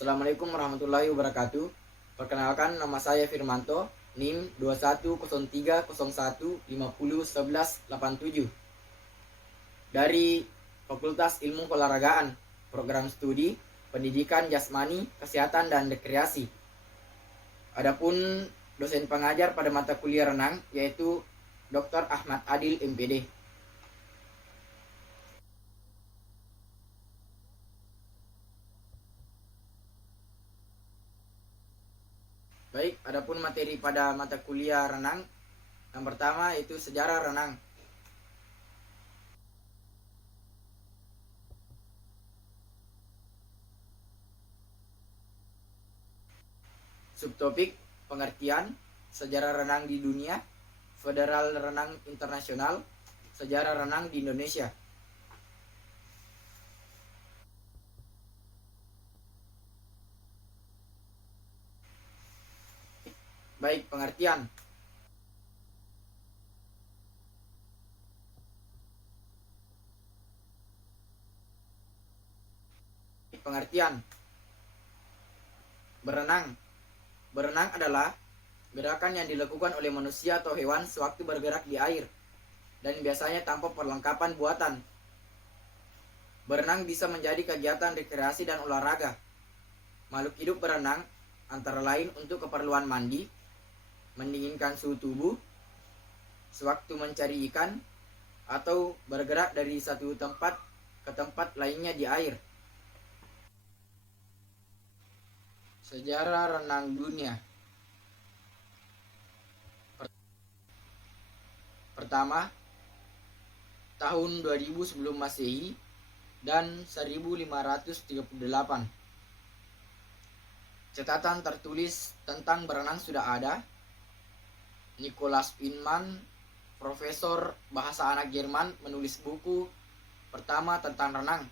Assalamualaikum warahmatullahi wabarakatuh. Perkenalkan, nama saya Firmanto, NIM 210301501187 dari Fakultas Ilmu Keolahragaan, Program Studi Pendidikan Jasmani, Kesehatan dan Rekreasi. Adapun dosen pengajar pada mata kuliah renang yaitu Dr. Ahmad Adil MPD. Baik, adapun materi pada mata kuliah renang, yang pertama itu sejarah renang. Subtopik pengertian sejarah renang di dunia, Federal Renang Internasional, sejarah renang di Indonesia. Baik, pengertian. Pengertian. Berenang. Berenang adalah gerakan yang dilakukan oleh manusia atau hewan sewaktu bergerak di air dan biasanya tanpa perlengkapan buatan. Berenang bisa menjadi kegiatan rekreasi dan olahraga. Makhluk hidup berenang antara lain untuk keperluan mandi, mendinginkan suhu tubuh, sewaktu mencari ikan, atau bergerak dari satu tempat ke tempat lainnya di air. Sejarah renang dunia. Pertama, tahun 2000 sebelum Masehi dan 1538. Catatan tertulis tentang berenang sudah ada. Nicholas Inman, profesor bahasa anak Jerman, menulis buku pertama tentang renang.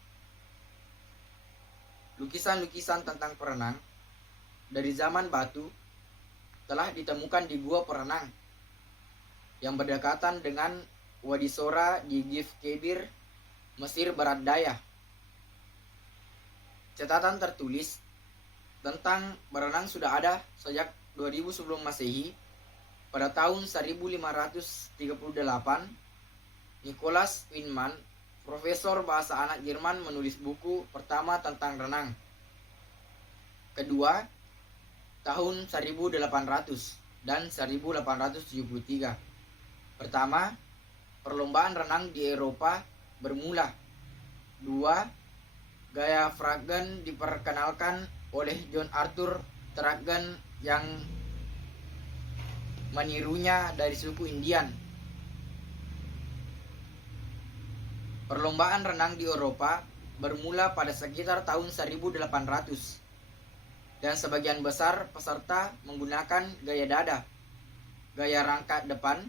Lukisan-lukisan tentang perenang dari zaman batu telah ditemukan di gua perenang yang berdekatan dengan Wadi Sora di Gif Kebir, Mesir Barat Daya. Catatan tertulis tentang berenang sudah ada sejak 2000 sebelum Masehi. Pada tahun 1538, Nicholas Winman, profesor bahasa anak Jerman, menulis buku pertama tentang renang. Kedua, tahun 1800 dan 1873. Pertama, perlombaan renang di Eropa bermula. Dua, gaya Fragan diperkenalkan oleh John Arthur Tragan yang menirunya dari suku Indian. Perlombaan renang di Eropa bermula pada sekitar tahun 1800 dan sebagian besar peserta menggunakan gaya dada, gaya rangka depan.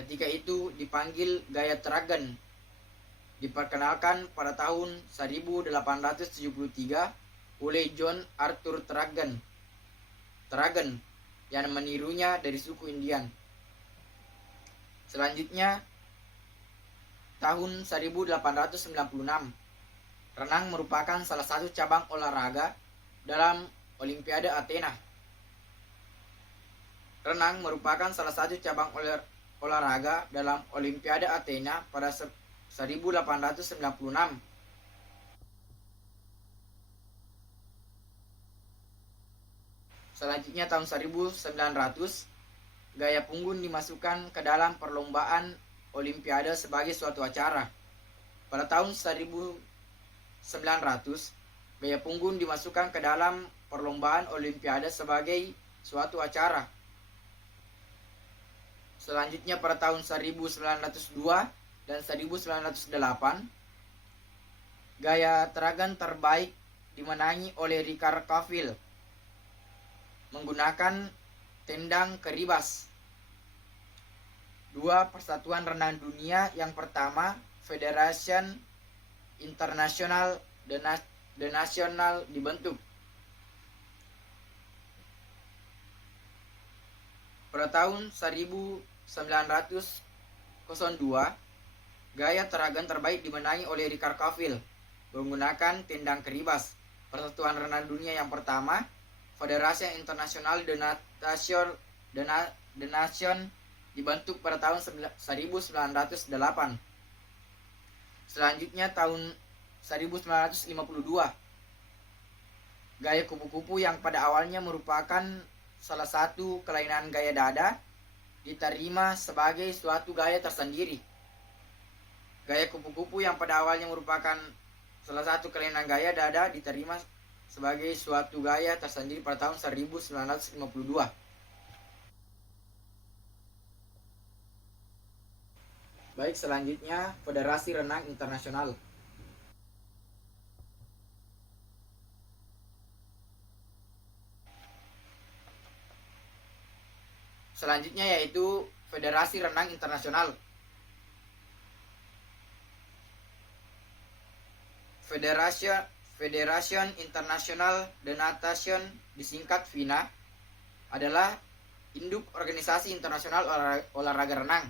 Ketika itu dipanggil gaya Tragan. Diperkenalkan pada tahun 1873 oleh John Arthur Tragan yang menirunya dari suku Indian. Selanjutnya, tahun 1896, renang merupakan salah satu cabang olahraga dalam Olimpiade Athena. Renang merupakan salah satu cabang olahraga dalam Olimpiade Athena pada 1896. Selanjutnya tahun 1900, gaya punggung dimasukkan ke dalam perlombaan Olimpiade sebagai suatu acara. Pada tahun 1900, gaya punggung dimasukkan ke dalam perlombaan Olimpiade sebagai suatu acara. Selanjutnya pada tahun 1902 dan 1908, gaya Tragan terbaik dimenangi oleh Ricard Cavill menggunakan tendang keribas. Dua, persatuan renang dunia yang pertama, Federation International de National, dibentuk. Pada tahun 1902, gaya Tragan terbaik dimenangi oleh Ricard Cavill menggunakan tendang keribas. Persatuan Renang Dunia yang pertama, Federasi Internasional de Nation dibentuk pada tahun 1908. Selanjutnya tahun 1952, gaya kupu-kupu yang pada awalnya merupakan salah satu kelainan gaya dada diterima sebagai suatu gaya tersendiri. Gaya kupu-kupu yang pada awalnya merupakan salah satu kelainan gaya dada diterima sebagai suatu gaya tersendiri pada tahun 1952. Baik, selanjutnya Federasi Renang Internasional. Selanjutnya yaitu Federasi Renang Internasional. Federation International de Natation, disingkat FINA, adalah induk organisasi internasional olahraga renang.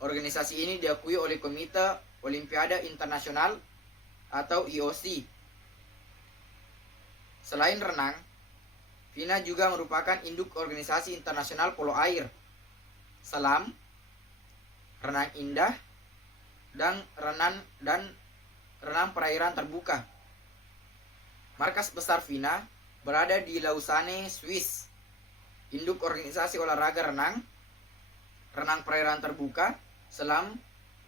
Organisasi ini diakui oleh Komite Olimpiade Internasional atau IOC. Selain renang, FINA juga merupakan induk organisasi internasional polo air, selam, renang indah, dan renang perairan terbuka. Markas besar FINA berada di Lausanne, Swiss. Induk organisasi olahraga renang, renang perairan terbuka, selam,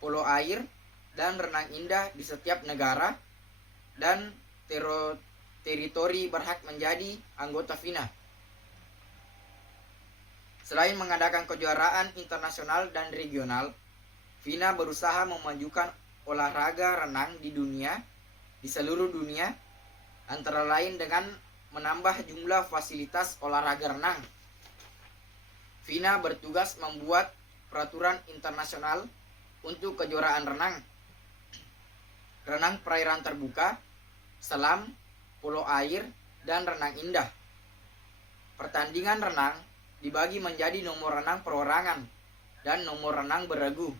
polo air, dan renang indah di setiap negara dan teritori berhak menjadi anggota FINA. Selain mengadakan kejuaraan internasional dan regional, FINA berusaha memajukan olahraga renang di seluruh dunia, antara lain dengan menambah jumlah fasilitas olahraga renang. FINA bertugas membuat peraturan internasional untuk kejuaraan renang perairan terbuka, selam, polo air, dan renang indah. Pertandingan renang dibagi menjadi nomor renang perorangan dan nomor renang beregu.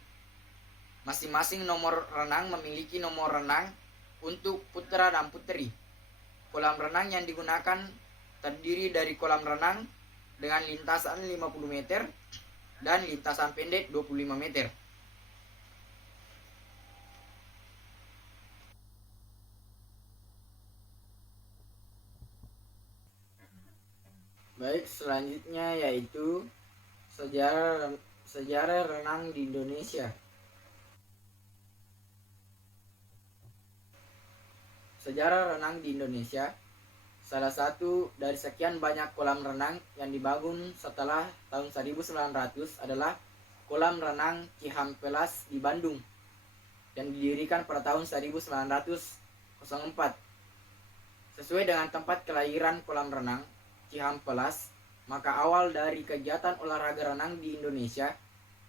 Masing-masing nomor renang memiliki nomor renang untuk putra dan putri. Kolam renang yang digunakan terdiri dari kolam renang dengan lintasan 50 meter dan lintasan pendek 25 meter. Baik, selanjutnya yaitu sejarah renang di Indonesia. Sejarah renang di Indonesia, salah satu dari sekian banyak kolam renang yang dibangun setelah tahun 1900 adalah kolam renang Cihampelas di Bandung yang didirikan pada tahun 1904. Sesuai dengan tempat kelahiran kolam renang Cihampelas, maka awal dari kegiatan olahraga renang di Indonesia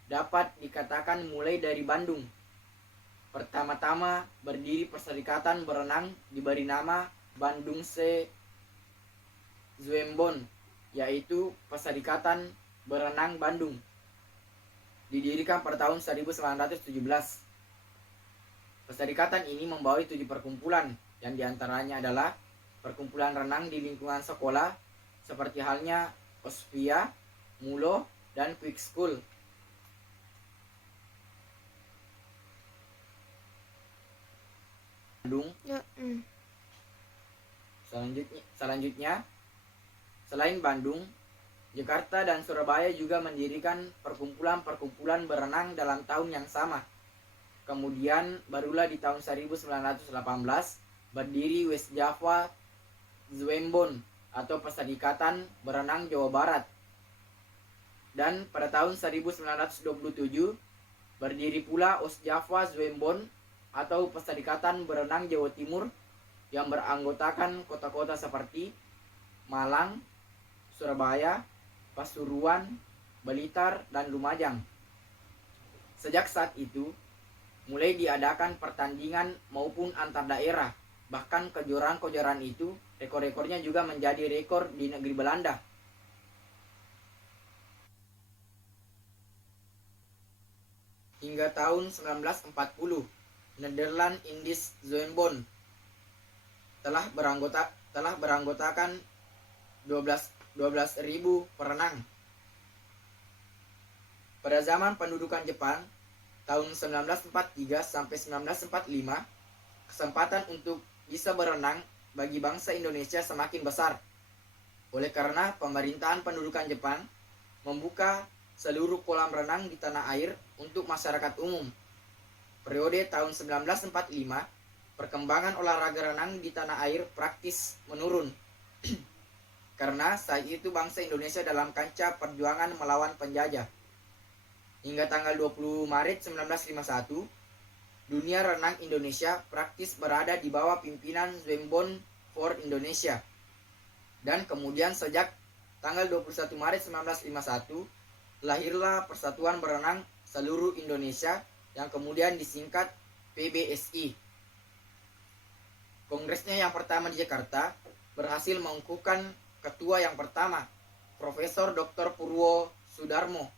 dapat dikatakan mulai dari Bandung. Pertama-tama berdiri Perserikatan Berenang diberi nama Bandung Zwembon, yaitu Perserikatan Berenang Bandung. Didirikan pada tahun 1917. Perserikatan ini membawahi 7 perkumpulan, yang diantaranya adalah perkumpulan renang di lingkungan sekolah, seperti halnya Ospia, Mulo, dan Quick School. Bandung. Selanjutnya, selain Bandung, Jakarta dan Surabaya juga mendirikan perkumpulan-perkumpulan berenang dalam tahun yang sama. Kemudian barulah di tahun 1918 berdiri West Java Zwembon atau Perserikatan Berenang Jawa Barat. Dan pada tahun 1927 berdiri pula Ostjava Zwembon atau Perserikatan Berenang Jawa Timur yang beranggotakan kota-kota seperti Malang, Surabaya, Pasuruan, Blitar, dan Lumajang. Sejak saat itu, mulai diadakan pertandingan maupun antar daerah. Bahkan kejuaraan-kejuaraan itu, rekor-rekornya juga menjadi rekor di negeri Belanda. Hingga tahun 1940, Nederland Indies Zwembon telah beranggotakan 12.000 perenang. Pada zaman pendudukan Jepang tahun 1943 sampai 1945, kesempatan untuk bisa berenang bagi bangsa Indonesia semakin besar. Oleh karena pemerintahan pendudukan Jepang membuka seluruh kolam renang di tanah air untuk masyarakat umum. Periode tahun 1945, perkembangan olahraga renang di tanah air praktis menurun. Karena saat itu bangsa Indonesia dalam kancah perjuangan melawan penjajah. Hingga tanggal 20 Maret 1951, dunia renang Indonesia praktis berada di bawah pimpinan Zwembon for Indonesia. Dan kemudian sejak tanggal 21 Maret 1951, lahirlah Persatuan Berenang Seluruh Indonesia yang kemudian disingkat PBSI. Kongresnya yang pertama di Jakarta berhasil mengukuhkan ketua yang pertama, Profesor Dr. Purwo Sudarmo,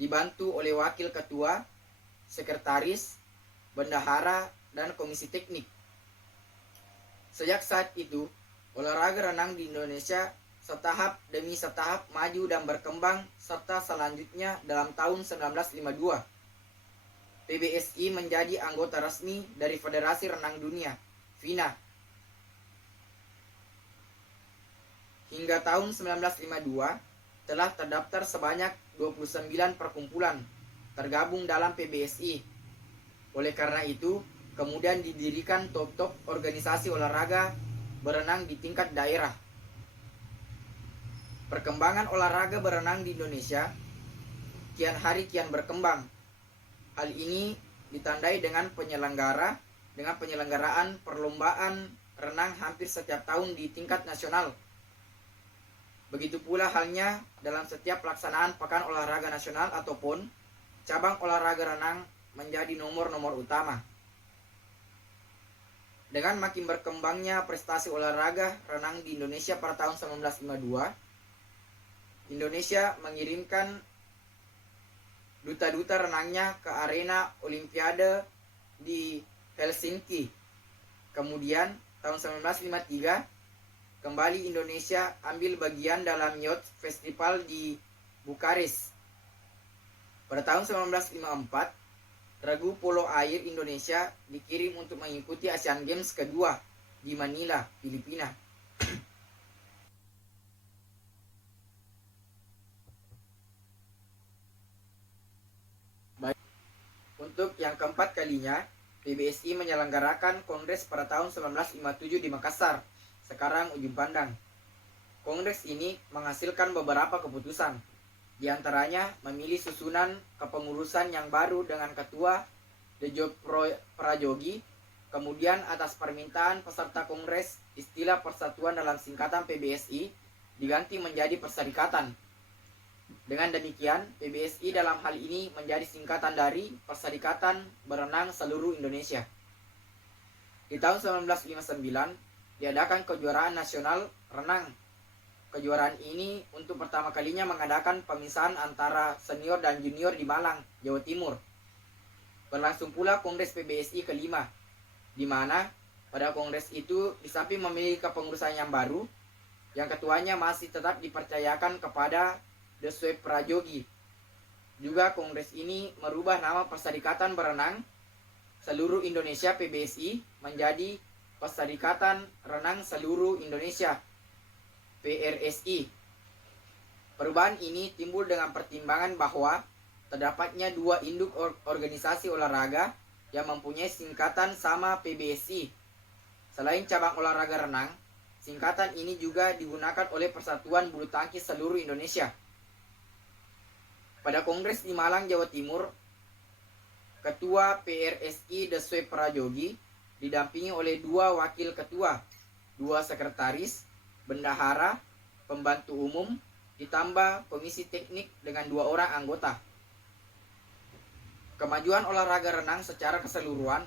dibantu oleh wakil ketua, sekretaris, bendahara, dan komisi teknik. Sejak saat itu, olahraga renang di Indonesia setahap demi setahap maju dan berkembang, serta selanjutnya dalam tahun 1952, PBSI menjadi anggota resmi dari Federasi Renang Dunia, FINA. Hingga tahun 1952, telah terdaftar sebanyak 29 perkumpulan tergabung dalam PBSI. Oleh karena itu, kemudian didirikan top-top organisasi olahraga berenang di tingkat daerah. Perkembangan olahraga berenang di Indonesia kian hari kian berkembang. Hal ini ditandai dengan penyelenggaraan perlombaan renang hampir setiap tahun di tingkat nasional. Begitu pula halnya dalam setiap pelaksanaan Pekan Olahraga Nasional ataupun cabang olahraga renang menjadi nomor-nomor utama. Dengan makin berkembangnya prestasi olahraga renang di Indonesia pada tahun 1952, Indonesia mengirimkan duta-duta renangnya ke arena Olimpiade di Helsinki. Kemudian tahun 1953, kembali Indonesia ambil bagian dalam Yacht Festival di Bukares. Pada tahun 1954, regu polo air Indonesia dikirim untuk mengikuti Asian Games kedua di Manila, Filipina. Untuk yang keempat kalinya, PBSI menyelenggarakan kongres pada tahun 1957 di Makassar, sekarang Ujung Pandang. Kongres ini menghasilkan beberapa keputusan, di antaranya memilih susunan kepengurusan yang baru dengan ketua Dejo Prajogi. Kemudian atas permintaan peserta kongres, istilah persatuan dalam singkatan PBSI diganti menjadi perserikatan. Dengan demikian, PBSI dalam hal ini menjadi singkatan dari Perserikatan Berenang Seluruh Indonesia. Di tahun 1959, diadakan kejuaraan nasional renang. Kejuaraan ini untuk pertama kalinya mengadakan pemisahan antara senior dan junior di Malang, Jawa Timur. Berlangsung pula Kongres PBSI kelima, di mana pada kongres itu di samping memiliki kepengurusan yang baru, yang ketuanya masih tetap dipercayakan kepada Deswe Prajogi. Juga kongres ini merubah nama Perserikatan Berenang Seluruh Indonesia PBSI menjadi Perserikatan Renang Seluruh Indonesia PRSI. Perubahan ini timbul dengan pertimbangan bahwa terdapatnya dua induk organisasi olahraga yang mempunyai singkatan sama PBSI. Selain cabang olahraga renang, singkatan ini juga digunakan oleh Persatuan Bulu Tangkis Seluruh Indonesia. Pada kongres di Malang, Jawa Timur, Ketua PRSI Deswe Prajogi didampingi oleh dua wakil ketua, dua sekretaris, bendahara, pembantu umum, ditambah komisi teknik dengan 2 orang anggota. Kemajuan olahraga renang secara keseluruhan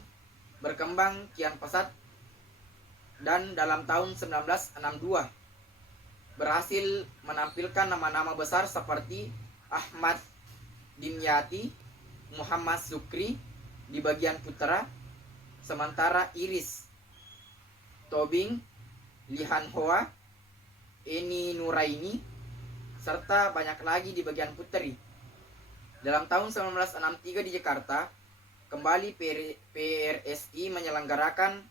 berkembang kian pesat dan dalam tahun 1962 berhasil menampilkan nama-nama besar seperti Ahmad Dimyati, Muhammad Sukri di bagian putra, sementara Iris Tobing, Lihan Hoa, Eni Nuraini, serta banyak lagi di bagian puteri. Dalam tahun 1963 di Jakarta, kembali PRSI menyelenggarakan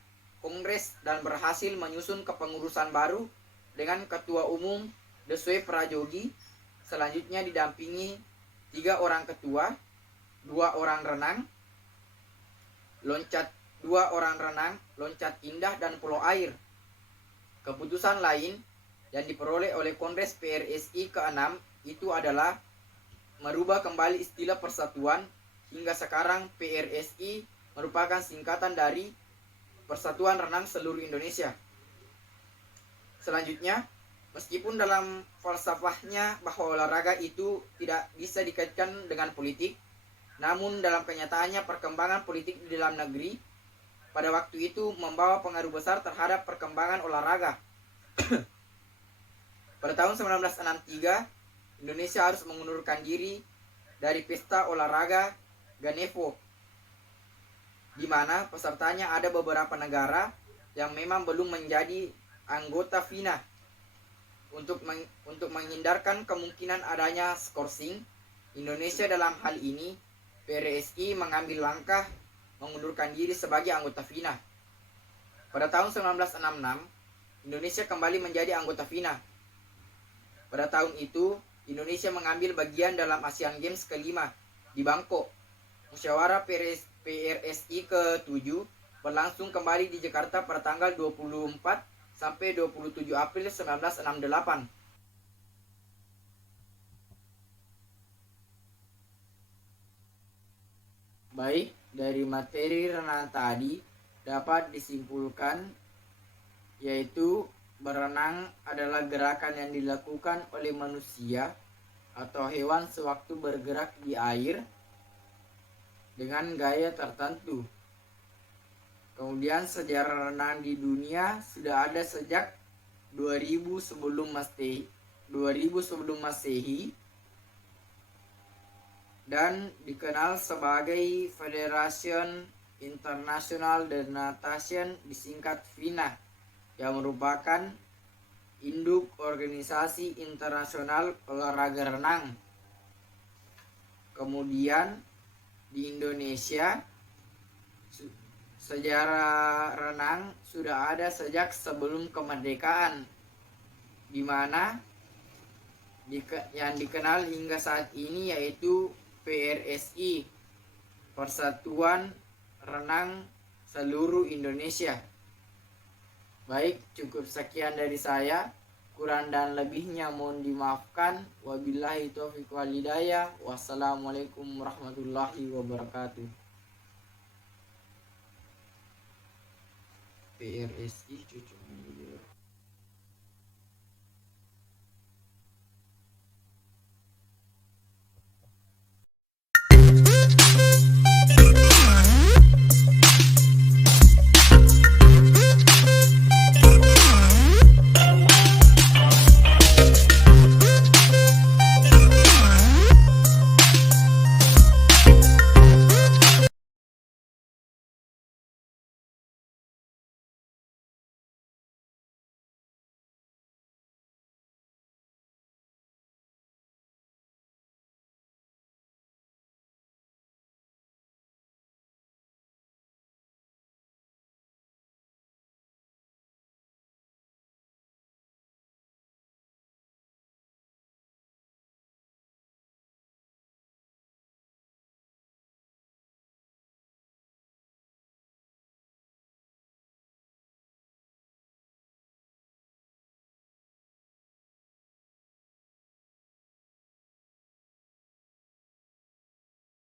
kongres dan berhasil menyusun kepengurusan baru dengan Ketua Umum Deswe Prajogi, selanjutnya didampingi 3 orang ketua, 2 orang renang, loncat 2 orang renang, loncat indah dan pulau air. Keputusan lain yang diperoleh oleh Kongres PRSI ke-6 itu adalah merubah kembali istilah persatuan. Hingga sekarang PRSI merupakan singkatan dari Persatuan Renang Seluruh Indonesia. Selanjutnya, meskipun dalam falsafahnya bahwa olahraga itu tidak bisa dikaitkan dengan politik, namun dalam kenyataannya perkembangan politik di dalam negeri pada waktu itu membawa pengaruh besar terhadap perkembangan olahraga. Pada tahun 1963, Indonesia harus mengundurkan diri dari pesta olahraga Ganevo, di mana pesertanya ada beberapa negara yang memang belum menjadi anggota FINA. Untuk menghindarkan kemungkinan adanya skorsing, Indonesia dalam hal ini PRSI mengambil langkah mengundurkan diri sebagai anggota FINA. Pada tahun 1966, Indonesia kembali menjadi anggota FINA. Pada tahun itu, Indonesia mengambil bagian dalam Asian Games ke-5 di Bangkok. Musyawarah PRSI ke-7 berlangsung kembali di Jakarta pada tanggal 24 sampai 27 April 1968. Baik, dari materi renang tadi dapat disimpulkan yaitu berenang adalah gerakan yang dilakukan oleh manusia atau hewan sewaktu bergerak di air dengan gaya tertentu. Kemudian sejarah renang di dunia sudah ada sejak 2000 sebelum Masehi dan dikenal sebagai Federation International de Natation, disingkat FINA, yang merupakan induk organisasi internasional olahraga renang. Kemudian di Indonesia sejarah renang sudah ada sejak sebelum kemerdekaan, di mana yang dikenal hingga saat ini yaitu PRSI, Persatuan Renang Seluruh Indonesia. Baik, cukup sekian dari saya. Kurang dan lebihnya mohon dimaafkan. Wabillahi taufiq wal hidayah. Wassalamualaikum warahmatullahi wabarakatuh. PRSI cucu